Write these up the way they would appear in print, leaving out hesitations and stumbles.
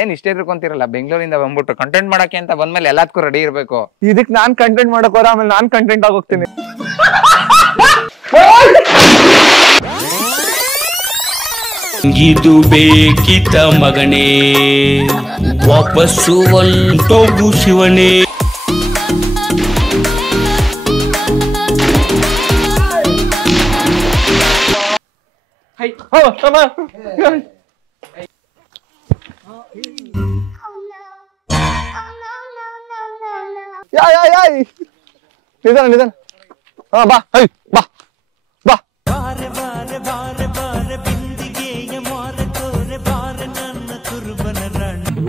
ಏನ್ ಇಷ್ಟೇ ತಿಳ್ಕೊಂತಿರಲ್ಲ, ಬೆಂಗಳೂರಿಂದ ಬಂದ್ಬಿಟ್ಟು ಕಂಟೆಂಟ್ ಮಾಡಕ್ಕೆ ಅಂತ ಬಂದ್ಮೇಲೆ ಎಲ್ಲದಕ್ಕೂ ರೆಡಿ ಇರ್ಬೇಕು. ಇದಕ್ ನಾನ್ ಕಂಟೆಂಟ್ ಮಾಡಕ್ ಹೋದ್ರೆ ಆಮೇಲೆ ನಾನ್ ಕಂಟೆಂಟ್ ಆಗೋಗ್ತೀನಿ. ಇದು ಬೇಕಿತ ಮಗನೇ, ವಾಪಸ್ಸು ಹೊಂಟೋಗು ಶಿವನೇ. ನಿಧಾನ ನಿಧಾನ. ಬಾ ಹೈ ಬಾ ಬಾ.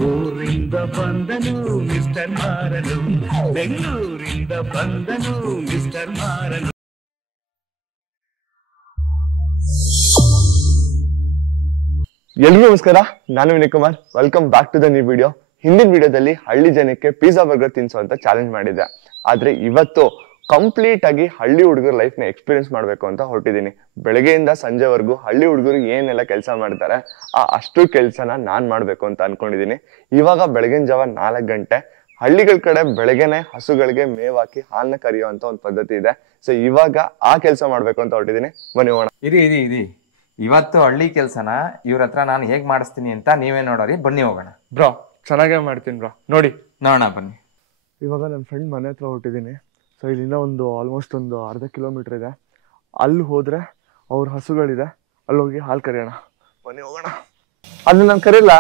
ಊರಿಂದ ಬಂದನು ಮಿಸ್ಟರ್ ಮಾರನು, ಬೆಂಗಳೂರಿಂದ ಬಂದನು ಮಿಸ್ಟರ್ ಮಾರನು. ಎಲ್ರಿಗೂ ನಮಸ್ಕಾರ, ನಾನು Vinay Kumar. Welcome back to the new video. ಹಿಂದಿನ ವಿಡಿಯೋದಲ್ಲಿ ಹಳ್ಳಿ ಜನಕ್ಕೆ ಪಿಜ್ಜಾ ಬರ್ಗರ್ ತಿನ್ಸೋ ಚಾಲೆಂಜ್ ಮಾಡಿದ್ದೆ. ಆದ್ರೆ ಇವತ್ತು ಕಂಪ್ಲೀಟ್ ಆಗಿ ಹಳ್ಳಿ ಹುಡುಗರ ಲೈಫ್ ನ ಎಕ್ಸ್ಪೀರಿಯನ್ಸ್ ಮಾಡ್ಬೇಕು ಅಂತ ಹೊರಟಿದ್ದೀನಿ. ಬೆಳಗ್ಗೆಯಿಂದ ಸಂಜೆವರೆಗೂ ಹಳ್ಳಿ ಹುಡುಗರು ಏನೆಲ್ಲ ಕೆಲಸ ಮಾಡ್ತಾರೆ ಅಷ್ಟು ಕೆಲಸನ ನಾನ್ ಮಾಡ್ಬೇಕು ಅಂತ ಅನ್ಕೊಂಡಿದೀನಿ. ಇವಾಗ ಬೆಳಗಿನ ಜಾವ 4 ಗಂಟೆ. ಹಳ್ಳಿಗಳ ಕಡೆ ಬೆಳಗ್ಗೆನೆ ಹಸುಗಳಿಗೆ ಮೇವಾಕಿ ಹಾಲ್ನ ಕರಿಯೋ ಅಂತ ಒಂದು ಪದ್ಧತಿ ಇದೆ. ಸೊ ಇವಾಗ ಆ ಕೆಲಸ ಮಾಡ್ಬೇಕು ಅಂತ ಹೊರಟಿದ್ದೀನಿ. ಬನ್ನಿ ಹೋಗೋಣ. ಇರಿ ಇವತ್ತು ಹಳ್ಳಿ ಕೆಲ್ಸನ ಇವ್ರ ಹತ್ರ ನಾನು ಹೇಗ್ ಮಾಡಿಸ್ತೀನಿ ಅಂತ ನೀವೇ ನೋಡೋರಿ. ಬನ್ನಿ ಹೋಗೋಣ. ಬ್ರೋ ಚೆನ್ನಾಗೇ ಮಾಡ್ತೀನಿ ಬ್ರೋ, ನೋಡಿ ನೋಡೋಣ ಬನ್ನಿ. ಇವಾಗ ನನ್ನ ಫ್ರೆಂಡ್ ಮನೆ ಹತ್ರ ಹೊರಟಿದ್ದೀನಿ. ಸೊ ಇಲ್ಲಿಂದ ಆಲ್ಮೋಸ್ಟ್ ಒಂದು ಅರ್ಧ ಕಿಲೋಮೀಟರ್ ಇದೆ. ಅಲ್ಲಿ ಹೋದ್ರೆ ಅವ್ರ ಹಸುಗಳಿದೆ, ಅಲ್ಲಿ ಹೋಗಿ ಹಾಲು ಕರಿಯೋಣ. ಬನ್ನಿ ಹೋಗೋಣ. ಅದು ನಾನು ಕರೀಲ್ಲ,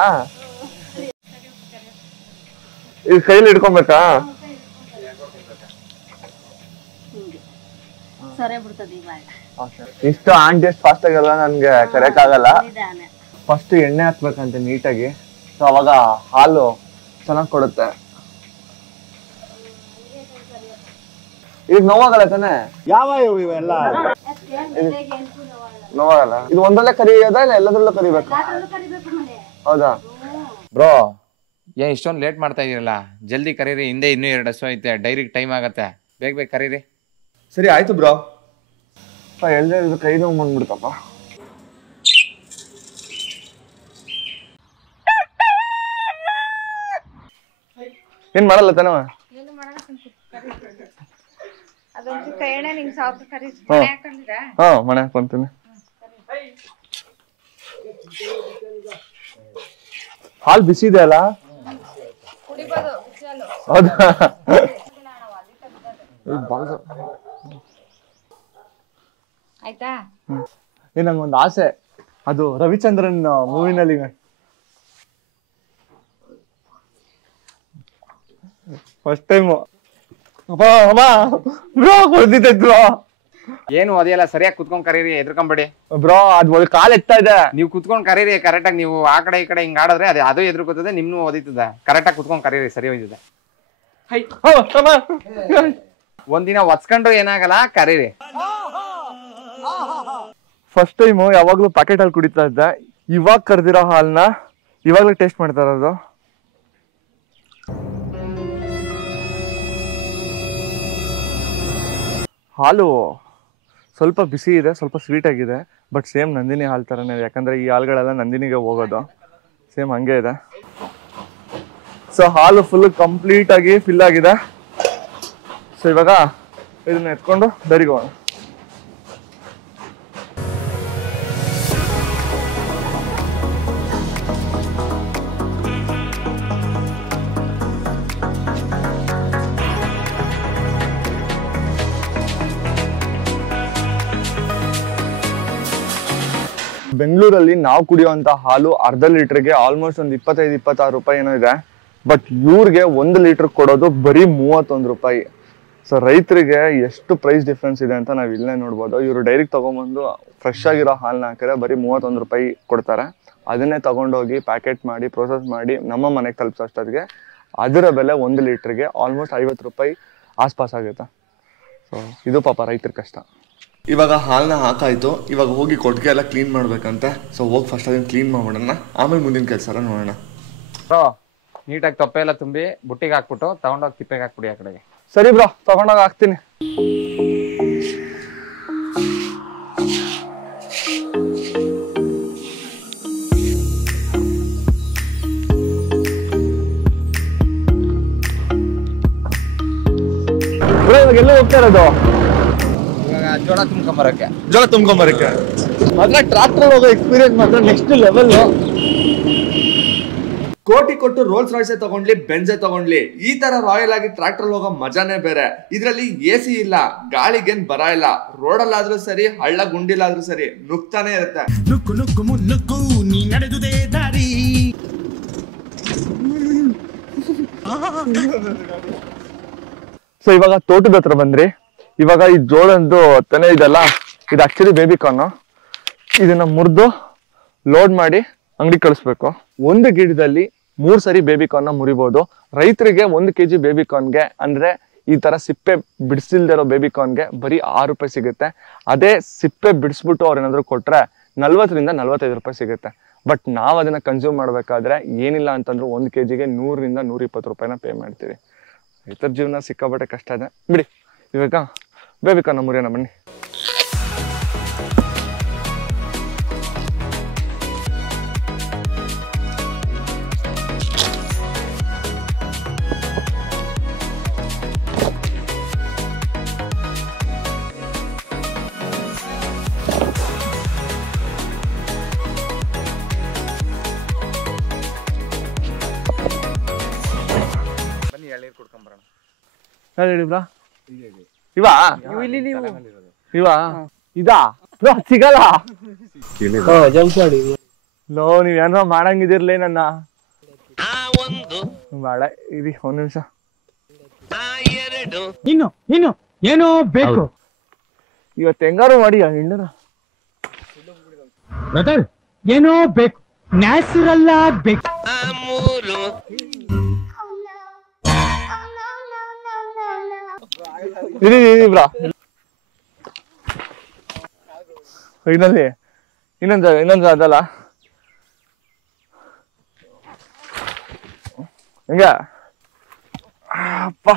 ಇದು ಕೈಲಿ ಹಿಡ್ಕೊಬೇಕಾ? ಇಷ್ಟು ಆಂಟಿ ಎಷ್ಟು ಫಾಸ್ಟ್ ಆಗಲ್ಲ, ನನ್ಗೆ ಕರೆಯಕ್ ಆಗಲ್ಲ. ಫಸ್ಟ್ ಎಣ್ಣೆ ಹಾಕ್ಬೇಕಂತೆ ನೀಟಾಗಿ. ಸೊ ಅವಾಗ ಹಾಲು ಚೆನ್ನಾಗಿ ಕೊಡುತ್ತೆ. ಈಗ ನೋವಾಗಲ್ಲ ತಾನೆ? ಯಾವ ಇವೆಲ್ಲ ನೋವಾಗಲ್ಲ. ಇದು ಒಂದಲ್ಲೇ ಕರಿಯೋದಾ ಇಲ್ಲ ಎಲ್ಲದ್ರಲ್ಲೂ ಕರಿಬೇಕಾ? ಹೌದಾ ಬ್ರೋ, ಏನ್ ಇಷ್ಟೊಂದು ಲೇಟ್ ಮಾಡ್ತಾ ಇದೀರಲ್ಲ, ಜಲ್ದಿ ಕರೀರಿ. ಹಿಂದೆ ಇನ್ನೂ 2 ಹಸು ಐತೆ, ಡೈರಿಗೆ ಟೈಮ್ ಆಗತ್ತೆ. ಬೇಗ ಕರೀರಿ. ಸರಿ ಆಯ್ತು ಬ್ರೋ. ಎಲ್ದ ಕೈ ನೋವು ಬಂದ್ಬಿಡ್ತಪ್ಪ. ಏನ್ ಮಾಡಲ್ಲ ತಾನವ? ಮನೆ ಹಾಕೊಂತೀನಿ. ಹಾಲು ಬಿಸಿ ಇದೆ ಅಲ್ಲ? ಹೌದಾ? ಆಯ್ತಾ? ನಂಗೊಂದು ಆಸೆ, ಅದು ರವಿಚಂದ್ರನ್ ಮೂವಿನಲ್ಲಿ ಫಸ್ಟ್ ಟೈಮ್ ಬ್ರೋ ಕೊಡ್ತಿದ್ರು. ಏನು ಓದಿಯಲ್ಲ, ಸರಿಯಾಗಿ ಕುತ್ಕೊಂಡ್ ಕರೀರಿ, ಎದ್ರಕೊಂಬೇಡಿ. ಬ್ರೋ ಅದು ಒಂದು ಕಾಲ್ ಎತ್ತಾ ಇದೆ. ನೀವು ಕುತ್ಕೊಂಡ್ ಕರೀರಿ ಕರೆಕ್ಟಾಗಿ. ನೀವು ಆ ಕಡೆ ಈ ಕಡೆ ಹಿಂಗ್ ಆಡಿದ್ರೆ ಅದು ಎದ್ರಕೋತದೆ, ನಿಮ್ನು ಓದಿತದೆ. ಕರೆಕ್ಟಾಗಿ ಕುತ್ಕೊಂಡ್ ಕರೀರಿ, ಸರಿ ಹೋಯ್ತದೆ. ಒಂದಿನ ಒತ್ಸ್ಕೊಂಡ್ರು ಏನಾಗಲ್ಲ, ಕರೀರಿ. ಫಸ್ಟ್ ಟೈಮು ಯಾವಾಗ್ಲೂ ಪ್ಯಾಕೆಟ್ ಹಾಲು ಕುಡಿತಾ ಇದ್ದೆ. ಇವಾಗ ಕರ್ದಿರೋ ಹಾಲ್ನ ಇವಾಗ್ಲೂ ಟೇಸ್ಟ್ ಮಾಡ್ತಾ ಇರೋದು. ಹಾಲು ಸ್ವಲ್ಪ ಬಿಸಿ ಇದೆ, ಸ್ವಲ್ಪ ಸ್ವೀಟ್ ಆಗಿದೆ. ಬಟ್ ಸೇಮ್ ನಂದಿನಿ ಹಾಲು ಥರನೇ ಇದೆ, ಯಾಕಂದ್ರೆ ಈ ಹಾಲುಗಳೆಲ್ಲ ನಂದಿನಿಗೆ ಹೋಗೋದು. ಸೇಮ್ ಹಂಗೆ ಇದೆ. ಸೊ ಹಾಲು ಫುಲ್ ಕಂಪ್ಲೀಟ್ ಆಗಿ ಫಿಲ್ ಆಗಿದೆ. ಸೊ ಇವಾಗ ಇದನ್ನ ಎತ್ಕೊಂಡು ಡೈರಿಗೆ ಹೋಗೋಣ. ಬೆಂಗಳೂರಲ್ಲಿ ನಾವು ಕುಡಿಯುವಂತ ಹಾಲು ಅರ್ಧ ಲೀಟರ್ಗೆ ಆಲ್ಮೋಸ್ಟ್ ಒಂದು 25-26 ರೂಪಾಯಿ ಏನೋ ಇದೆ. ಬಟ್ ಇವ್ರಿಗೆ 1 ಲೀಟರ್ ಕೊಡೋದು ಬರೀ 31 ರೂಪಾಯಿ. ಸೊ ರೈತರಿಗೆ ಎಷ್ಟು ಪ್ರೈಸ್ ಡಿಫ್ರೆನ್ಸ್ ಇದೆ ಅಂತ ನಾವು ಇಲ್ಲೇ ನೋಡ್ಬೋದು. ಇವರು ಡೈರಿಗೆ ತಗೊಂಡ್ಬಂದು ಫ್ರೆಶ್ ಆಗಿರೋ ಹಾಲನ್ನ ಹಾಕಿದ್ರೆ ಬರೀ 31 ರೂಪಾಯಿ ಕೊಡ್ತಾರೆ. ಅದನ್ನೇ ತಗೊಂಡೋಗಿ ಪ್ಯಾಕೆಟ್ ಮಾಡಿ ಪ್ರೊಸೆಸ್ ಮಾಡಿ ನಮ್ಮ ಮನೆಗೆ ತಲುಪಿಸೋಷ್ಟೊತ್ತಿಗೆ ಅದರ ಬೆಲೆ 1 ಲೀಟರ್ಗೆ ಆಲ್ಮೋಸ್ಟ್ 50 ರೂಪಾಯಿ ಆಸ್ಪಾಸ್ ಆಗುತ್ತೆ. ಸೊ ಇದು ಪಾಪ ರೈತರ ಕಷ್ಟ. ಇವಾಗ ಹಾಲನ್ನ ಹಾಕಾಯ್ತು. ಇವಾಗ ಹೋಗಿ ಕೊಟ್ಟಿಗೆ ಎಲ್ಲ ಕ್ಲೀನ್ ಮಾಡ್ಬೇಕಂತೆ. ಸೊ ಹೋಗಿ ಫಸ್ಟ್ ಅದನ್ನ ಕ್ಲೀನ್ ಮಾಡ್ಬಿಡೋಣ, ಆಮೇಲೆ ಮುಂದಿನ ಕೆಲಸ ಎಲ್ಲ ನೋಡೋಣ. ಬ್ರೋ ನೀಟಾಗಿ ತೊಪ್ಪೆ ಎಲ್ಲ ತುಂಬಿ ಬುಟ್ಟಿಗೆ ಹಾಕ್ಬಿಟ್ಟು ತಗೊಂಡೋಗಿ ತಿಪ್ಪೆಗೆ ಹಾಕ್ಬಿಡಿ ಆ ಕಡೆಗೆ. ಸರಿ ಬ್ರೋ, ತಗೊಂಡೋಗಿ ಹಾಕ್ತೀನಿ. ಇವಾಗ ಎಲ್ಲ ಹೋಗ್ತಾ ಇರೋದು? ಇವಾಗ ಜೋಳ ತುಂಬ್ಕೊಂಬರಕ್ಕೆ. ಜೋಳ ತುಂಬ್ಕೊಂಬರಕ್ಕೆ. ಮಾತ್ರ ಟ್ರಾಕ್ಟರ್ ಹೋಗೋ ಎಕ್ಸ್ಪೀರಿಯನ್ಸ್ ಮಾತ್ರ ನೆಕ್ಸ್ಟ್ ಲೆವೆಲ್. ಕೋಟಿ ಕೊಟ್ಟು ರೋಲ್ಸ್ ರಾಯ್ಸೆ ತಗೊಂಡ್ಲಿ ಬೆಂಜೆ ತಗೊಂಡ್ಲಿ ಈ ತರ ರಾಯಲ್ ಆಗಿ ಟ್ರಾಕ್ಟರ್ ಹೋಗೋ ಮಜಾನೇ ಬೇರೆ. ಇದ್ರಲ್ಲಿ ಎಸಿ ಇಲ್ಲ, ಗಾಳಿಗೇನ್ ಬರ ಇಲ್ಲ. ರೋಡಲ್ಲಾದ್ರೂ ಸರಿ, ಹಳ್ಳ ಗುಂಡಿಲಾದ್ರೂ ಸರಿ, ನುಗ್ತಾನೆ ಇರುತ್ತೆ. ನುಕ್ಕು ನುಕ್ಕು ಮುನ್ನುಕ್ಕು ನೀ ನಡೆದುದೇ ದಾರಿ. ಸೊ ಇವಾಗ ತೋಟದ ಹತ್ರ ಬಂದ್ರಿ. ಇವಾಗ ಈ ಜೋಳದ್ದು ತೆನೆ ಇದೆಲ್ಲ, ಇದು ಆಕ್ಚುಲಿ ಬೇಬಿ ಕಾರ್ನ್. ಇದನ್ನ ಮುರಿದು ಲೋಡ್ ಮಾಡಿ ಅಂಗಡಿ ಕಳಿಸ್ಬೇಕು. ಒಂದು ಗಿಡದಲ್ಲಿ 3 ಸರಿ ಬೇಬಿ ಕಾರ್ನ್ ಮುರಿಬಹುದು. ರೈತರಿಗೆ 1 kg ಬೇಬಿ ಕಾರ್ನ್ಗೆ ಅಂದ್ರೆ ಈ ತರ ಸಿಪ್ಪೆ ಬಿಡಿಸಿಲ್ದಿರೋ ಬೇಬಿ ಕಾರ್ನ್ಗೆ ಬರೀ 6 ರೂಪಾಯಿ ಸಿಗುತ್ತೆ. ಅದೇ ಸಿಪ್ಪೆ ಬಿಡಿಸ್ಬಿಟ್ಟು ಅವ್ರು ಏನಾದ್ರು ಕೊಟ್ರೆ 40 ರಿಂದ 45 ರೂಪಾಯಿ ಸಿಗುತ್ತೆ. ಬಟ್ ನಾವು ಅದನ್ನ ಕನ್ಸ್ಯೂಮ್ ಮಾಡ್ಬೇಕಾದ್ರೆ ಏನಿಲ್ಲ ಅಂತಂದ್ರು 1 kgಗೆ 100 ರಿಂದ 120 ರೂಪಾಯಿನ ಪೇ ಮಾಡ್ತೀವಿ. ರೈತರ ಜೀವನ ಸಿಕ್ಕಾಪಟ್ಟೆ ಕಷ್ಟ ಇದೆ ಬಿಡಿ. ಇವಾಗ ಬೇಬಿ ಕಾರ್ನ್ ಮುರಿಯೋಣ ಬನ್ನಿ. ಎಳ್ನೀರು ಕುಡ್ಕೊಂಬರೋಣ. ಹೇಳಿಬ್ರಾ ಇವಾ ಇವಾ ಇದಾ ಸಿಗಲ್ಲ. ಲೋ ನೀವ್ ಏನಾರ ಮಾಡಂಗಿದಿರ್ಲಿ ನನ್ನ ಬೇಡ ಇರಿ 1 ನಿಮಿಷ. ಇನ್ನು ಏನೋ ಬೇಕು ಇವತ್ತು ಹೆಂಗಾರು ಮಾಡಿ ಹೆಣ್ಣರ ಬ್ರದರ್, ಏನೋ ಬೇಕು, ನ್ಯಾಚುರಲ್ ಆಗ್ಬೇಕು. ಇರಿ ಬ್ರಾ. ಫೈನಲಿ ಇನ್ನೊಂದು ಅದಲ್ಲ ಹೆಂಗ ಅಪ್ಪ.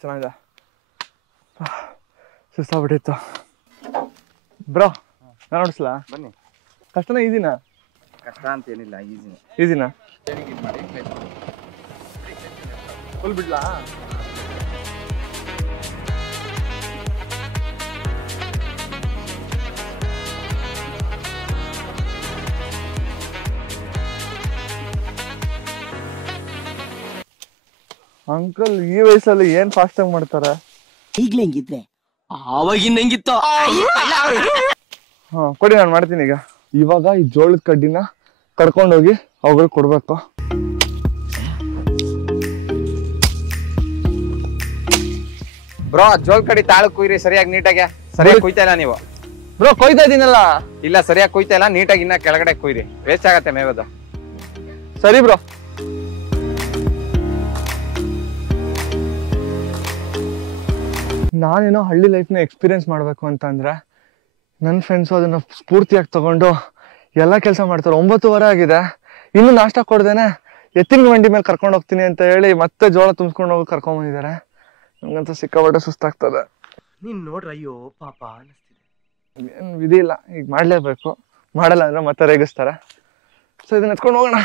ಚೆನ್ನಾಗಿದೆ. ಸುಸ್ತಾಗ್ಬಿಟ್ಟಿತ್ತು ಬ್ರೋ. ನಾನು ನೋಡಿಸ್ಲಾ? ಬನ್ನಿ. ಕಷ್ಟನಾ ಈಸಿನಾ? ಕಷ್ಟ ಅಂತ ಏನಿಲ್ಲ, ಈಸಿನಾ? ಫುಲ್ ಬಿಡ್ಲಾ? ಅಂಕಲ್ ಈ ವಯಸ್ಸಲ್ಲಿ ಏನ್ ಫಾಸ್ಟ್ ಆಗಿ ಮಾಡ್ತಾರೆ? ಈಗ್ಲೇ ಹೆಂಗಿದ್ರೆ ಆವಾಗಿನ ಹೆಂಗಿತ್ತು. ಹಾ ಕೊಡಿ, ನಾನು ಮಾಡ್ತೀನಿ ಈಗ. ಇವಾಗ ಈ ಜೋಳದ ಕಡ್ಡಿನ ಕರ್ಕೊಂಡೋಗಿ ಅವುಗಳು ಕೊಡ್ಬೇಕು. ಬ್ರೋ ಜೋಳ ಕಡಿ ತಾಳು ಕುಯ್ರಿ ಸರಿಯಾಗಿ ನೀಟಾಗಿ. ಸರಿಯಾಗಿ ಕುಯ್ತಾ ಇಲ್ಲ ನೀವು. ಬ್ರೋ ಕೊಯ್ತಾ ಇದೀನಲ್ಲ. ಇಲ್ಲ ಸರಿಯಾಗಿ ಕುಯ್ತಾ ಇಲ್ಲ, ನೀಟಾಗಿ ಇನ್ನ ಕೆಳಗಡೆ ಕುಯ್ರಿ, ವೇಸ್ಟ್ ಆಗತ್ತೆ ಮೇವದು. ಸರಿ ಬ್ರೋ. ನಾನೇನೋ ಹಳ್ಳಿ ಲೈಫ್ನ ಎಕ್ಸ್ಪೀರಿಯನ್ಸ್ ಮಾಡ್ಬೇಕು ಅಂತಂದ್ರೆ ನನ್ನ ಫ್ರೆಂಡ್ಸು ಅದನ್ನ ಸ್ಫೂರ್ತಿಯಾಗಿ ತಗೊಂಡು ಎಲ್ಲ ಕೆಲಸ ಮಾಡ್ತಾರೆ. 9:15 ಆಗಿದೆ, ಇನ್ನು ನಾಷ್ಟ ಕೊಡ್ದೇನೆ ಎತ್ತಿನ ಬಂಡಿ ಮೇಲೆ ಕರ್ಕೊಂಡು ಹೋಗ್ತೀನಿ ಅಂತ ಹೇಳಿ ಮತ್ತೆ ಜೋಳ ತುಂಬಿಸ್ಕೊಂಡು ಹೋಗಿ ಕರ್ಕೊಂಡ್ ಬಂದಿದ್ದಾರೆ. ನಮ್ಗಂತೂ ಸಿಕ್ಕಾಪಟ್ಟೆ ಸುಸ್ತಾಗ್ತದೆ. ನೀನ್ ನೋಡ್ರ ಅಯ್ಯೋ ಪಾಪ ಅನಿಸ್ತಿದೆ. ಏನು ವಿಧಿ ಇಲ್ಲ, ಈಗ ಮಾಡ್ಲೇಬೇಕು. ಮಾಡಲ್ಲ ಅಂದ್ರೆ ಮತ್ತೆ ರೇಗಿಸ್ತಾರೆ. ಸೊ ಇದನ್ನ ಎತ್ಕೊಂಡು ಹೋಗೋಣ.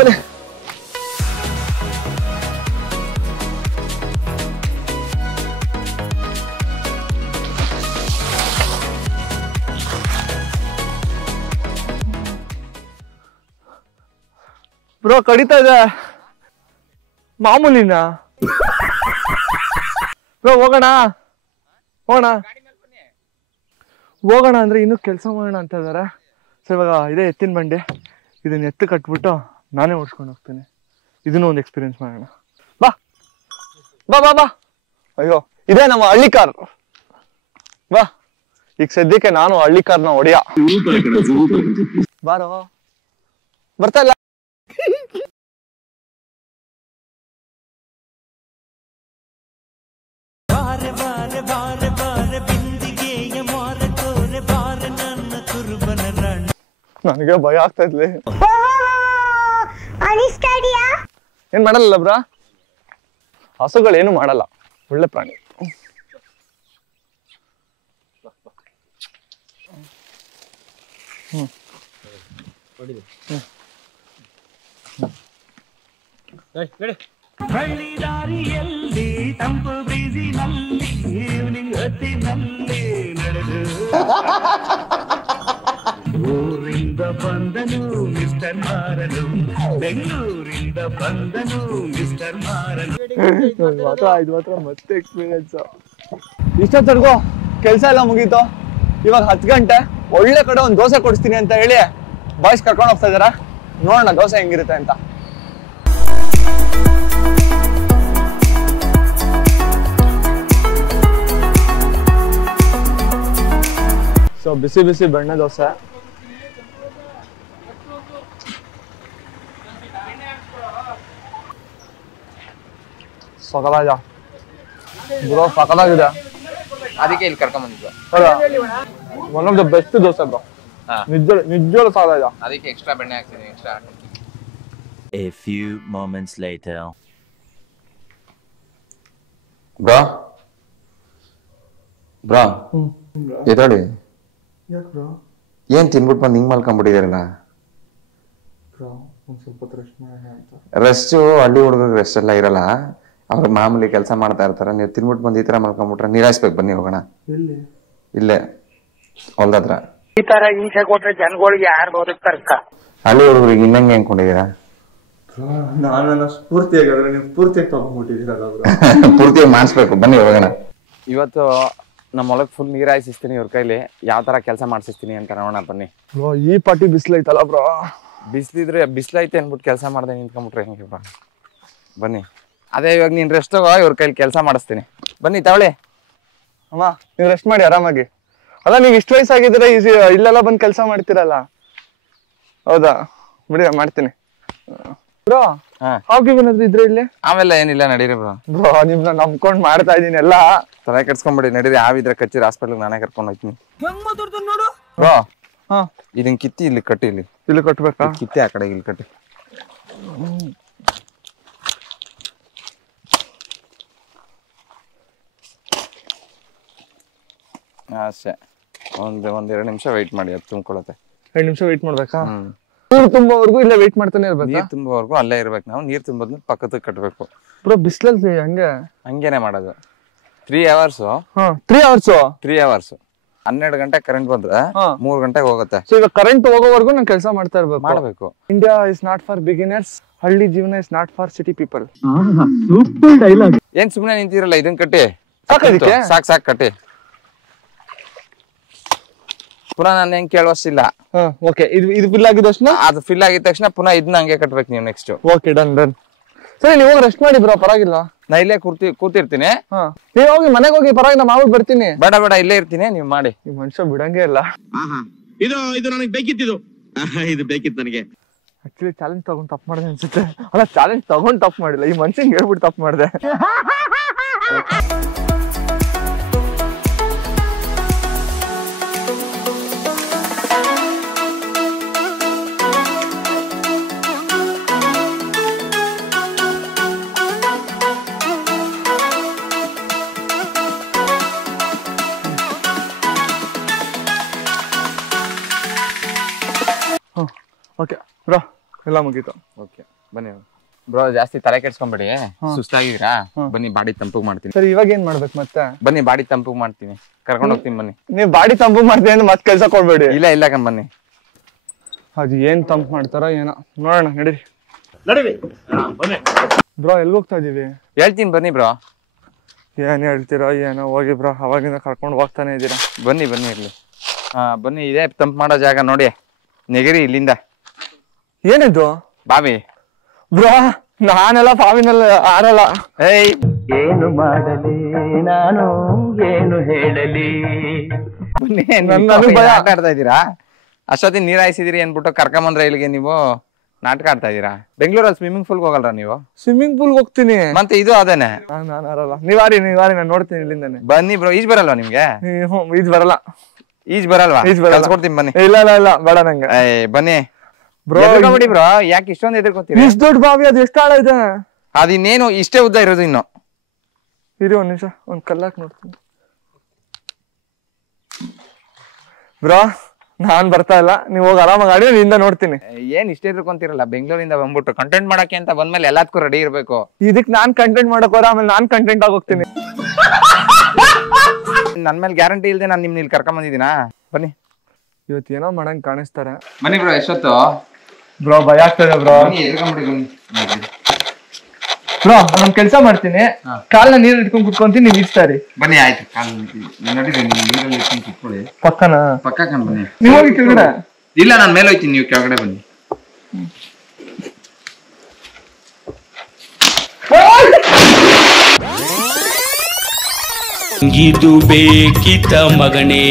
ಬನ್ನಿ. ಬ್ರೋ ಕಡಿತಾ ಇದೆ ಮಾಮೂಲಿನ. ಬ್ರೋ ಹೋಗೋಣ ಅಂದ್ರೆ ಇನ್ನೂ ಕೆಲಸ ಮಾಡೋಣ ಅಂತ ಇದಾರೆ. ಸೊ ಇವಾಗ ಇದೇ ಎತ್ತಿನ ಬಂಡಿ, ಇದನ್ನ ಎತ್ತು ಕಟ್ಬಿಟ್ಟು ನಾನೇ ಓಡಿಸ್ಕೊಂಡು ಹೋಗ್ತೀನಿ. ಇದನ್ನೂ ಒಂದು ಎಕ್ಸ್ಪೀರಿಯನ್ಸ್ ಮಾಡೋಣ. ಬಾ ಬಾ ಬಾ ಬಾ. ಅಯ್ಯೋ ಇದೇ ನಮ್ಮ ಹಳ್ಳಿ ಕಾರ್. ಬಾ ಈಗ ಸದ್ಯಕ್ಕೆ ನಾನು ಹಳ್ಳಿ ಕಾರ್ನ ಹೊಡಿಯ. ಬಾರೋ ಬರ್ತಾ ಇಲ್ಲ. ನನಗೆ ಭಯ ಆಗ್ತಾ ಇದ್ಲಿ. ಏನ್ ಮಾಡಲ್ಲ ಬ್ರಾ? ಹಸುಗಳೇನು ಮಾಡಲ್ಲ, ಒಳ್ಳೆ ಪ್ರಾಣಿ. ಹಳ್ಳಿ ದಾರಿಯಲ್ಲಿ ತಂಪು ಬೀಸಿನಲ್ಲಿ ಈವ್ನಿಂಗ್ ಹೊತ್ತಿನಲ್ಲಿ ನಡೆದು ಊರಿಂದ ಬಂದನು ಮಿಸ್ಟರ್ ಮಾರನು, ಬೆಂಗಳೂರಿಂದ ಬಂದನು ಮಿಸ್ಟರ್ ಮಾರನು. ಇದು ಮಾತ್ರ ಮತ್ತೆ ಎಕ್ಸ್ಪೀರಿಯನ್ಸ್. ಇಷ್ಟೊತ್ತರ್ಗು ಕೆಲ್ಸ ಎಲ್ಲ ಮುಗೀತು. ಇವಾಗ 10 ಗಂಟೆ, ಒಳ್ಳೆ ಕಡೆ ಒಂದು ದೋಸೆ ಕೊಡಿಸ್ತೀನಿ ಅಂತ ಹೇಳಿ ಬಾಯ್ಸ್ ಕರ್ಕೊಂಡು ಹೋಗ್ತಾ ಇದಾರ. ನೋಡೋಣ ದೋಸೆ ಹೆಂಗಿರುತ್ತೆ ಅಂತ. ಸೊ ಬಿಸಿ ಬಿಸಿ ಬೆಣ್ಣೆ ದೋಸೆ. ಸಕಲಾಗಿದೆ ಬ್ರೋ, ಸಕಲಾಗಿದೆ. ಅದಕ್ಕೆ ಇಲ್ಲಿ ಕರ್ಕೊಂಡ್ ಬಂದಿದ್ವಿ. One of the best dosa bro. ನಿಜವಾಗ್ಲೂ ಸಕಲಾಗಿದೆ. ಅದಕ್ಕೆ ಎಕ್ಸ್ಟ್ರಾ ಬೆಣ್ಣೆ ಹಾಕ್ತೀನಿ, extra. A few moments later. Bro bro ಎದೋಡಿ ಏನ್ ತಿನ್ಬಿಟ್ಟು ಬಂದು ಹಿಂಗ್ ಮಲ್ಕೊಂಡ್ಬಿಟ್ಟಿದಾರಲ್ಲ. ರೆಸ್ಟ್ ಹಳ್ಳಿ ಹುಡುಗರಿಗೆ ರೆಸ್ಟ್ ಎಲ್ಲ ಇರಲ್ಲ, ಅವ್ರ ಮಾಮೂಲಿ ಕೆಲಸ ಮಾಡ್ತಾ ಇರ್ತಾರ. ನೀವು ತಿನ್ಬಿಟ್ಟು ಬಂದು ಈ ತರ ಮಲ್ಕೊಂಡ್ಬಿಟ್ರೆ ನಿರಾಯಿಸ್ಬೇಕು. ಬನ್ನಿ ಹೋಗೋಣ. ಇಲ್ಲೇ ಹೊಲ್ದತ್ರ. ಈ ತರ ಹಿಂಸೆ ಕೊಟ್ರೆ ಜನಗಳಿಗೆ ಯಾರು ಬದುಕ್ತಾರಕ್ಕ? ಹಳ್ಳಿ ಹುಡುಗರಿಗೆ ಇನ್ನಂಗೆ ಅನ್ಕೊಂಡಿದೀರಾ? ನಾನು ಸ್ಫೂರ್ತಿಯಾಗಿ ನೀವು ಪೂರ್ತಿಯಾಗಿ ತಗೊಂಡ್ಬಿಟ್ಟಿದ್ದೀರಲ್ಲ. ಪೂರ್ತಿಯಾಗಿ ಮಾಡಿಸ್ಬೇಕು. ಬನ್ನಿ ಹೋಗೋಣ. ಇವತ್ತು ನಮ್ಮ ಹೊಲಕ್ಕೆ ಫುಲ್ ನೀರು ಹಾಯಿಸಿಸ್ತೀನಿ ಇವ್ರ ಕೈಲಿ. ಯಾವ ತರ ಕೆಲಸ ಮಾಡಿಸ್ತೀನಿ ಅಂತ ನೋಡೋಣ ಬನ್ನಿ. ಬ್ರೋ ಈ ಪಾಟಿ ಬಿಸಿಲೈತಲ್ಲ ಬ್ರೋ. ಬಿಸಿಲಿದ್ರೆ ಬಿಸಿಲೈತೆ ಅನ್ಬಿಟ್ಟು ಕೆಲಸ ಮಾಡ್ದೆ ನಿಂತ್ಕೊಂಡ್ಬಿಟ್ರೆ ಹೆಂಗೆ ಬ್ರೋ? ಬನ್ನಿ. ಅದೇ ಇವಾಗ ನೀನ್ ರೆಸ್ಟ್ ಹೋಗೋ, ಇವ್ರ ಕೈಲಿ ಕೆಲಸ ಮಾಡಿಸ್ತೀನಿ. ಬನ್ನಿ ತಗೊಳ್ಳಿ. ಅಮ್ಮ ನೀವು ರೆಸ್ಟ್ ಮಾಡಿ ಆರಾಮಾಗಿ. ಅಲ್ಲ ನೀವು ಇಷ್ಟು ವಯಸ್ಸಾಗಿದ್ರೆ ಇಲ್ಲೆಲ್ಲ ಬಂದು ಕೆಲಸ ಮಾಡ್ತೀರಲ್ಲ. ಹೌದಾ, ಬಿಡಿ ಮಾಡ್ತೀನಿ ಬ್ರೋ. ಹಾಗೇನಾದ್ರು ಇದ್ರೆ ಇಲ್ಲಿ ಆಮೇಲೆ ಏನಿಲ್ಲ, ನಡೀರಿ ಬ್ರೋ. ಬ್ರೋ ನಿಮ್ನ ನಂಬ್ಕೊಂಡ್ ಮಾಡ್ತಾ ಇದೀನಿ ಎಲ್ಲ. ತಲೆ ಕೆಡ್ಸ್ಕೊಂಬಿಡಿ, ನಡೀರಿ. ಯಾವಿದ್ರೆ ಕಚ್ಚಿರಿ ಹಾಸ್ಪಿಟ್ಲ್ ನಾನೇ ಕರ್ಕೊಂಡು ಹೋಗ್ತೀನಿ ಬ್ರೋ. ಇದನ್ ಕಿತ್ತಿ ಇಲ್ಲಿ ಕಟ್ಟಿ. ಇಲ್ಲಿ ಕಟ್ಬೇಕಾ? ಕಿತ್ತಿ ಆ ಕಡೆ ಇಲ್ಲಿ ಕಟ್ಟಿ. ಅಷ್ಟೇ. ಒಂದೆರಡು ನಿಮಿಷ ವೆಯ್ಟ್ ಮಾಡಿ, ಅದು ತುಂಬ್ಕೊಳತ್ತೆ. 2 ನಿಮಿಷ ವೆಯ್ಟ್ ಮಾಡ್ಬೇಕಾ? ನೀರು ತುಂಬುವವರೆಗೂ ಇಲ್ಲ ವೆಯ್ಟ್ ಮಾಡ್ತಾನೆ ಇರ್ಬೇಕು. ನೀರ್ ತುಂಬುವವರೆಗೂ ಅಲ್ಲೇ ಇರ್ಬೇಕು ನಾವು. ನೀರ್ ತುಂಬೋದ್ನ ಪಕ್ಕದಕ್ಕೆ ಕಟ್ಬೇಕು ಬ್ರೋ. ಬಿಸಿಲಲ್ಲಿ ಹಂಗೇನೆ ಮಾಡೋದು. 3 hours. 3 hours 3 hours. 12 ಗಂಟೆ ಕರೆಂಟ್ ಬಂದ್ರೆ 3 ಗಂಟೆಗೆ ಹೋಗುತ್ತೆ. ಸೊ ಈಗ ಕರೆಂಟ್ ಹೋಗೋವರೆಗೂ ನಾನು ಕೆಲಸ ಮಾಡ್ತಾ ಇರ್ಬೇಕು. ಮಾಡಬೇಕು. India is not for beginners, ಹಳ್ಳಿ ಜೀವನ is not for city people. Super dialogue. ಏನ್ ಸುಮ್ನೆ ನಿಂತಿರಲ್ಲ, ಇದನ್ ಕಟ್ಟಿ. ಸಾಕ್ ಕಟ್ಟಿ. ಪುನಃ ನಾನು ಹೆಂಗ್ ಕೇಳುವಷ್ಟಿಲ್ಲ. ಓಕೆ, ಇದು ಫಿಲ್ ಆಗಿದ ತಕ್ಷಣ, ಅದು ಫಿಲ್ ಆಗಿದ ತಕ್ಷಣ ಪುನಃ ಇದನ್ನ ಹಂಗೆ ಕಟ್ಬೇಕು ನೀವು ನೆಕ್ಸ್ಟ್. Okay, done. ಸರಿ ನೀವು ರೆಸ್ಟ್ ಮಾಡಿ ಬ್ರೋ, ಪರವಾಗಿಲ್ಲ. ನಾ ಇಲ್ಲೇ ಕೂತಿರ್ತೀನಿ. ನೀವು ಹೋಗಿ ಮನೆಗೆ ಹೋಗಿ, ಪರವಾಗಿಲ್ಲ, ಮಾಡ್ಬಿಟ್ಟು ಬರ್ತೀನಿ. ಬೇಡ ಇಲ್ಲೇ ಇರ್ತೀನಿ, ನೀವು ಮಾಡಿ. ಈ ಮನುಷ್ಯ ಬಿಡಂಗೆ ಇಲ್ಲ. ಇದು ನನಗೆ ಬೇಕಿತ್ತು. ಇದು ಬೇಕಿತ್ತು ನನಗೆ. ಆಕ್ಚುಲಿ ಚಾಲೆಂಜ್ ತಗೊಂಡ್ ತಪ್ಪು ಮಾಡಿದೆ ಅನ್ಸುತ್ತೆ. ಅಲ್ಲ, ಚಾಲೆಂಜ್ ತಗೊಂಡ್ ತಪ್ಪು ಮಾಡಿಲ್ಲ, ಈ ಮನುಷ್ಯಂಗೆ ಹೇಳ್ಬಿಟ್ಟು ತಪ್ಪು ಮಾಡಿದೆ. ಓಕೆ ಬ್ರೋ, ಎಲ್ಲ ಮುಗೀತು. ಓಕೆ ಬನ್ನಿ ಬ್ರೋ. ಜಾಸ್ತಿ ತಲೆ ಕೆಡ್ಸ್ಕೊಂಬೇಡಿ. ಸುಸ್ತಾಗಿದ್ದೀರಾ? ಬನ್ನಿ, ಬಾಡಿ ತಂಪು ಮಾಡ್ತೀನಿ. ಸರಿ, ಇವಾಗ ಏನ್ ಮಾಡ್ಬೇಕು ಮತ್ತೆ? ಬನ್ನಿ, ಬಾಡಿ ತಂಪು ಮಾಡ್ತೀನಿ, ಕರ್ಕೊಂಡು ಹೋಗ್ತೀನಿ. ಬನ್ನಿ. ನೀವು ಬಾಡಿ ತಂಪು ಮಾಡ್ತೀನಿ ಅಂದ್ರೆ ಮತ್ತೆ ಕೆಲಸ ಕೊಡ್ಬೇಡಿ. ಇಲ್ಲ ಕಣ್ ಬನ್ನಿ. ಅದು ಏನ್ ತಂಪು ಮಾಡ್ತಾರೋ ಏನೋ, ನೋಡೋಣ, ನಡೀರಿ. ಬ್ರೋ ಎಲ್ಲಿ ಹೋಗ್ತಾ ಇದೀವಿ? ಹೇಳ್ತೀನಿ ಬನ್ನಿ ಬ್ರೋ. ಏನ್ ಹೇಳ್ತೀರಾ ಏನೋ, ಹೋಗಿ ಬ್ರೋ, ಅವಾಗಿಂದ ಕರ್ಕೊಂಡು ಹೋಗ್ತಾನೆ ಇದ್ದೀರಾ. ಬನ್ನಿ ಇರ್ಲಿ. ಬನ್ನಿ, ಇದೇ ತಂಪು ಮಾಡೋ ಜಾಗ ನೋಡಿ. ನೆಗರಿ ಇಲ್ಲಿಂದ. ಏನಿದು? ಬಾವಿ ಬ್ರೋ. ನಾನೆಲ್ಲ ಬಾವಿನಲ್ಲಿ ಆಡಲ್ಲ. ಏನು ಮಾಡಲಿ ನಾನು, ಏನು ಹೇಳಲಿ? ಬನ್ನಿ, ಆಟ ಆಡ್ತಾ ಇದ್ದೀರಾ? ಅಷ್ಟೊತ್ತಿನ ನೀರ್ ಹಾಯಿಸಿದಿರಿ ಅನ್ಬಿಟ್ಟು ಕರ್ಕೊಂಬಂದ್ರೆ ಇಲ್ಲಿಗೆ ನೀವು ನಾಟಕ ಆಡ್ತಾ ಇದೀರಾ. ಬೆಂಗಳೂರಲ್ಲಿ ಸ್ವಿಮ್ಮಿಂಗ್ ಪೂಲ್ ಹೋಗಲ್ರ ನೀವು? ಸ್ವಿಮ್ಮಿಂಗ್ ಪೂಲ್ ಹೋಗ್ತೀನಿ. ಮತ್ತೆ ಇದು ಅದೇನೆ. ನಾನು ಆಡಲ್ಲ. ನೀವಾರಿ ನಾನು ನೋಡ್ತೀನಿ ಇಲ್ಲಿಂದಾನೆ. ಬನ್ನಿ ಬ್ರೋ. ಈಜ್ ಬರಲ್ವಾ ನಿಮ್ಗೆ? ಈಜ್ ಬರಲ್ಲ. ಈಜ್ ಬರಲ್ವಾ? ಕಲ್ಸ್ಕೊಡ್ತೀನಿ ಬನ್ನಿ. ಇಲ್ಲ ಬೇಡ ನಂಗೆ. ಬನ್ನಿ ಬ್ರೋ. ಬ್ರೋ, ಯಾಕೆ ಇಷ್ಟೊಂದು ಎದುರ್ಕೋತೀರಿ? ಇಷ್ಟು ದೊಡ್ಡ ಬಾವಿ, ಅದು ಎಷ್ಟು ಆಳ ಇದೆ? ಅದಿನ್ನೇನು ಇಷ್ಟೇ ಉದ್ದ ಇರೋದು. ಇನ್ನು ಇರಿ ಒಂದ್ ನಿಮಿಷ, ಒಂದ್ ಕಲ್ಲಾಕ್ ನೋಡ್ತೀನಿ. ಬ್ರೋ ನಾನ್ ಬರ್ತಾ ಇಲ್ಲ, ನೀವ್ ಹೋಗಿ ಆರಾಮಾಗಿ ಆಡಿ, ನಿಂದ ನೋಡ್ತೀನಿ. ಏನ್ ಇಷ್ಟೇ ತಿಳ್ಕೊಂತೀರಲ್ಲ, ಬೆಂಗಳೂರಿಂದ ಬಂದ್ಬಿಟ್ಟು ಕಂಟೆಂಟ್ ಮಾಡಕ್ಕೆ ಅಂತ ಬಂದ್ಮೇಲೆ ಎಲ್ಲದಕ್ಕೂ ರೆಡಿ ಇರ್ಬೇಕು. ಇದಕ್ ನಾನ್ ಕಂಟೆಂಟ್ ಮಾಡಕ್ ಹೋರ, ಆಮೇಲೆ ನಾನ್ ಕಂಟೆಂಟ್ ಆಗೋಗ್ತೀನಿ. ನನ್ ಮೇಲೆ ಗ್ಯಾರಂಟಿ ಇಲ್ದೆ ನಾನು ನಿಮ್ನ ಇಲ್ಲಿ ಕರ್ಕೊಂಡ್ ಬಂದಿದ್ದೀನಾ? ಬನ್ನಿ. ಇವತ್ತು ಏನೋ ಮಾಡಂಗ್ ಕಾಣಿಸ್ತಾರೆ. ಬನ್ನಿ ಬ್ರೋ. ಎಷ್ಟೊತ್ತು ಬ್ರೋ? ಭಯ ಆಗ್ತದೆ ಬ್ರೋ. ಬ್ರೋ ನಾನ್ ಕೆಲ್ಸ ಮಾಡ್ತೀನಿ, ಕಾಲ್ನ ನೀರ್ ಇಟ್ಕೊಂಡ್ ಕುತ್ಕೊಂತೀನಿ, ನೀವ್ ಇಡ್ತಾರಿ. ಬನ್ನಿ. ಆಯ್ತು, ನೋಡಿದ್ದೀನಿ ನೀರಲ್ಲಿ ಇಟ್ಕೊಂಡು ಕುತ್ಕೊಳ್ಳಿ. ಪಕ್ಕನ ಪಕ್ಕ ಕಂಡು ಬನ್ನಿ. ನೀವ್ ಹೋಗಿ ಕೆಳಗಡೆ. ಇಲ್ಲ, ನಾನು ಮೇಲೆ ಹೋಯ್ತೀನಿ, ನೀವು ಕೆಳಗಡೆ ಬನ್ನಿ. ಇದು ಬೇಕಿತ ಮಗನೇ,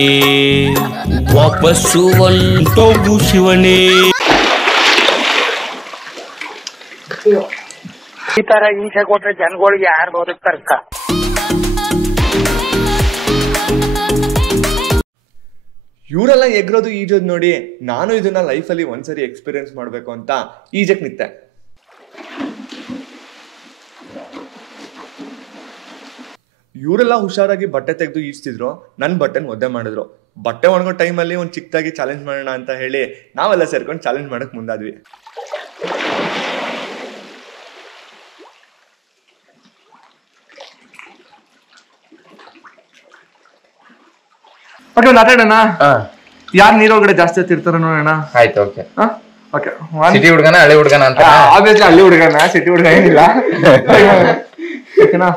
ವಾಪಸ್ಸು ಹೊಂಟೋಗು ಶಿವನೇ. ಈ ತರ ಹಿಂಸೆ ಕೊಟ್ರೆ ಜನಗಳಿಗೆ ಯಾರು ಬದುಕ್ತಾರಕ್ಕ? ಇವರೆಲ್ಲ ಎಗ್ರೋದು ಈಜೋದು ನೋಡಿ ನಾನು ಇದನ್ನ ಲೈಫಲ್ಲಿ ಒಂದ್ಸರಿ ಎಕ್ಸ್ಪೀರಿಯನ್ಸ್ ಮಾಡ್ಬೇಕು ಅಂತ ಈಜಕ್ ನಿಂತೆ. ಇವರೆಲ್ಲ ಹುಷಾರಾಗಿ ಬಟ್ಟೆ ತೆಗೆದು ಈಜ್ತಿದ್ರು, ನನ್ನ ಬಟ್ಟೆನ ಒದ್ದೆ ಮಾಡಿದ್ರು. ಬಟ್ಟೆ ಒಣಗೋ ಟೈಮಲ್ಲಿ ಒಂದು ಚಿಕ್ಕದಾಗಿ ಚಾಲೆಂಜ್ ಮಾಡೋಣ ಅಂತ ಹೇಳಿ ನಾವೆಲ್ಲ ಸೇರ್ಕೊಂಡು ಚಾಲೆಂಜ್ ಮಾಡಕ್ ಮುಂದಾದ್ವಿ. ಓಕೆ, ಮಾತಾಡೋಣ. ಯಾರು ನೀರೊಳಗಡೆ ಜಾಸ್ತಿ ಹೊತ್ತಿರ್ತಾರ ನೋಡೋಣ. ಆಯ್ತು, ಓಕೆ. ಓಕೆ, ಸಿಟಿ ಹುಡುಗನ ಹಳ್ಳಿ ಹುಡುಗನ ಅಂತ? ಆಬ್ವಿಯಸ್ಲಿ ಹಳ್ಳಿ ಹುಡುಗನ, ಸಿಟಿ ಹುಡುಗ ಏನಿಲ್ಲ. ಓಕೆನಾ?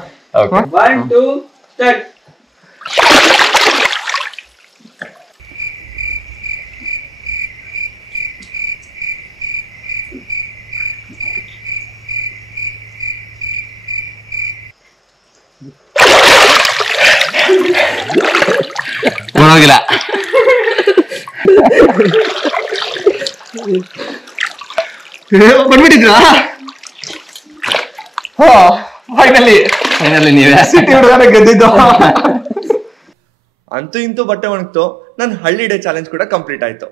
1 2 ಸ್ಟಾರ್ಟ್. ಹೋಗಿಲ್ಲ. ಬಂದ್ಬಿಟ್ಟಿದ್ರಾ? ಫೈನಲಿ ನೀವೇ ಸಿಟಿ ಹುಡುಗನ ಗೆದ್ದಿದ್ದು. ಅಂತೂ ಇಂತೂ ಬಟ್ಟೆ ಒಣಗ್ತು, ನನ್ನ ಹಳ್ಳಿ ಡೇ ಚಾಲೆಂಜ್ ಕೂಡ ಕಂಪ್ಲೀಟ್ ಆಯ್ತು.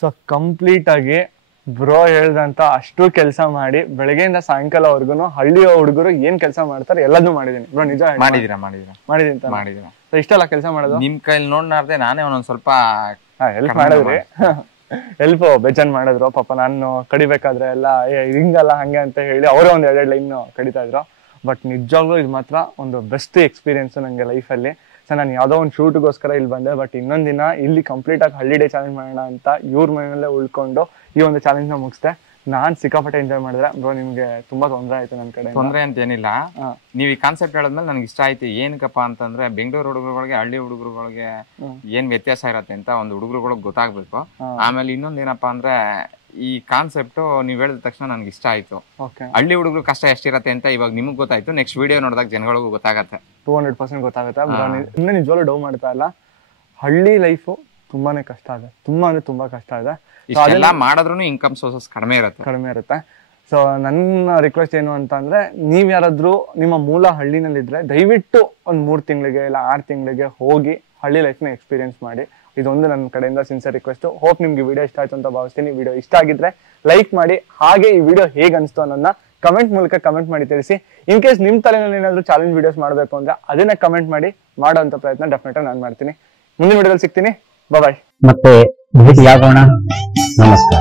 ಸೊ ಕಂಪ್ಲೀಟ್ ಆಗಿ ಬ್ರೋ ಹೇಳ್ದಂತ ಅಷ್ಟು ಕೆಲಸ ಮಾಡಿ ಬೆಳಗ್ಗೆಯಿಂದ ಸಾಯಂಕಾಲವರೆಗೂ ಹಳ್ಳಿಯ ಹುಡುಗರು ಏನ್ ಕೆಲಸ ಮಾಡ್ತಾರೆ ಎಲ್ಲದೂ ಮಾಡಿದೀನಿ ಬ್ರೋ. ನಿಜ ಮಾಡಿದೀನಿ. ಇಷ್ಟಲ್ಲ ಕೆಲಸ ಮಾಡೋದು. ನಿಮ್ ಕೈಲಿ ನೋಡ್ನಾರ್ದೆ ನಾನೇ ಒಂದೊಂದ್ ಸ್ವಲ್ಪ ಹೆಲ್ಪ್ ಮಾಡಿದ್ರಿ. ಹೆಲ್ಪ್ ಬೇಜಾನ್ ಮಾಡಿದ್ರು ಪಾಪ. ನಾನು ಕಡಿಬೇಕಾದ್ರೆ ಎಲ್ಲ ಹಿಂಗಲ್ಲ ಹಂಗೆ ಅಂತ ಹೇಳಿ ಅವರೇ ಒಂದ್ 2 ಲೈನ್ ಕಡಿತಾ ಇದ್ರು. ಬಟ್ ನಿಜವಾಗ್ಲೂ ಇದು ಮಾತ್ರ ಒಂದು ಬೆಸ್ಟ್ ಎಕ್ಸ್ಪೀರಿಯನ್ಸ್ ನಂಗೆ ಲೈಫಲ್ಲಿ. ಸೊ ನಾನು ಯಾವುದೋ ಒಂದು ಶೂಟ್ಗೋಸ್ಕರ ಇಲ್ಲಿ ಬಂದೆ, ಬಟ್ ಇನ್ನೊಂದ್ ದಿನ ಇಲ್ಲಿ ಕಂಪ್ಲೀಟ್ ಆಗಿ ಹಳ್ಳಿ ಡೇ ಚಾಲೆಂಜ್ ಮಾಡೋಣ ಅಂತ ಇವ್ರ ಮನೆಯಲ್ಲೇ ಉಳ್ಕೊಂಡು ಈ ಒಂದು ಚಾಲೆಂಜ್ ನ ಮುಗಿಸ್ದೆ. ನಾನ್ ಸಿಕ್ಕಾಪಟ್ಟೆ ಎಂಜಾಯ್ ಮಾಡಿದ್ರೆ ಬ್ರೋ. ನಿಮ್ಗೆ ತುಂಬಾ ತೊಂದರೆ ಆಯ್ತು ನನ್ನ ಕಡೆ? ತೊಂದರೆ ಅಂತ ಏನಿಲ್ಲ. ನೀವ್ ಈ ಕಾನ್ಸೆಪ್ಟ್ ಹೇಳದ್ಮೇಲೆ ನನ್ಗೆ ಇಷ್ಟ ಆಯ್ತು. ಏನಕ್ಕಪ್ಪ ಅಂತಂದ್ರೆ ಬೆಂಗಳೂರು ಹುಡುಗರುಗಳಿಗೆ ಹಳ್ಳಿ ಹುಡುಗರುಗಳಿಗೆ ಏನ್ ವ್ಯತ್ಯಾಸ ಇರತ್ತೆ ಅಂತ ಒಂದು ಹುಡುಗರುಗಳಿಗೆ ಗೊತ್ತಾಗ್ಬೇಕು. ಆಮೇಲೆ ಇನ್ನೊಂದ್ ಏನಪ್ಪಾ ಅಂದ್ರೆ ಈ ಕಾನ್ಸೆಪ್ಟ್ ನೀವ್ ಹೇಳಿದ ತಕ್ಷಣ ನನ್ಗೆ ಇಷ್ಟ ಆಯ್ತು. ಹಳ್ಳಿ ಹುಡುಗರು ಕಷ್ಟ ಎಷ್ಟಿರತ್ತೆ ಅಂತ ಇವಾಗ ನಿಮಗ್ ಗೊತ್ತಾಯ್ತು. ನೆಕ್ಸ್ಟ್ ವಿಡಿಯೋ ನೋಡಿದಾಗ ಜನಗಳಿಗೂ ಗೊತ್ತಾಗತ್ತೆ. 200% ಗೊತ್ತಾಗುತ್ತೆ. ಇನ್ನ ನಿಜವಾಗ್ಲೂ ಡೌ ಮಾಡ್ತಾ ಇಲ್ಲ. ಹಳ್ಳಿ ಲೈಫು ತುಂಬಾನೇ ಕಷ್ಟ ಇದೆ, ತುಂಬಾ ಅಂದ್ರೆ ತುಂಬಾ ಕಷ್ಟ ಇದೆ. ಇಷ್ಟೆಲ್ಲ ಮಾಡಿದ್ರು ಇನ್ಕಮ್ ಸೋರ್ಸಸ್ ಕಡಿಮೆ ಇರುತ್ತೆ. ಸೊ ನನ್ನ ರಿಕ್ವೆಸ್ಟ್ ಏನು ಅಂತ ಅಂದ್ರೆ, ನೀವ್ ಯಾರಾದ್ರೂ ನಿಮ್ಮ ಮೂಲ ಹಳ್ಳಿನಲ್ಲಿದ್ರೆ ದಯವಿಟ್ಟು ಒಂದ್ 3 ತಿಂಗಳಿಗೆ ಇಲ್ಲ 6 ತಿಂಗಳಿಗೆ ಹೋಗಿ ಹಳ್ಳಿ ಲೈಫ್ನ ಎಕ್ಸ್ಪೀರಿಯನ್ಸ್ ಮಾಡಿ. ಇದೊಂದು ನನ್ನ ಕಡೆಯಿಂದ ಸಿನ್ಸಿಯರ್ ರಿಕ್ವೆಸ್ಟ್. ಹೋಪ್ ನಿಮ್ಗೆ ವಿಡಿಯೋ ಇಷ್ಟ ಆಯ್ತು ಅಂತ ಭಾವಿಸ್ತೀನಿ. ವಿಡಿಯೋ ಇಷ್ಟ ಆಗಿದ್ರೆ ಲೈಕ್ ಮಾಡಿ, ಹಾಗೆ ಈ ವಿಡಿಯೋ ಹೇಗೆ ಅನಿಸ್ತು ಅನ್ನೋದನ್ನ ಕಮೆಂಟ್ ಮೂಲಕ ಕಮೆಂಟ್ ಮಾಡಿ ತಿಳಿಸಿ. ಇನ್ ಕೇಸ್ ನಿಮ್ ತಲೆನಲ್ಲಿ ಏನಾದ್ರು ಚಾಲೆಂಜ್ ವಿಡಿಯೋಸ್ ಮಾಡಬೇಕು ಅಂದ್ರೆ ಅದನ್ನ ಕಮೆಂಟ್ ಮಾಡಿ, ಮಾಡೋಂಥ ಪ್ರಯತ್ನ ಡೆಫಿನೆಟ್ ಆಗಿ ನಾನು ಮಾಡ್ತೀನಿ. ಮುಂದಿನ ವಿಡಿಯೋದಲ್ಲಿ ಸಿಗ್ತೀನಿ. ಬಾಯ್. ಮತ್ತೆ ಭೇಟಿಯಾಗೋಣ. ನಮಸ್ಕಾರ.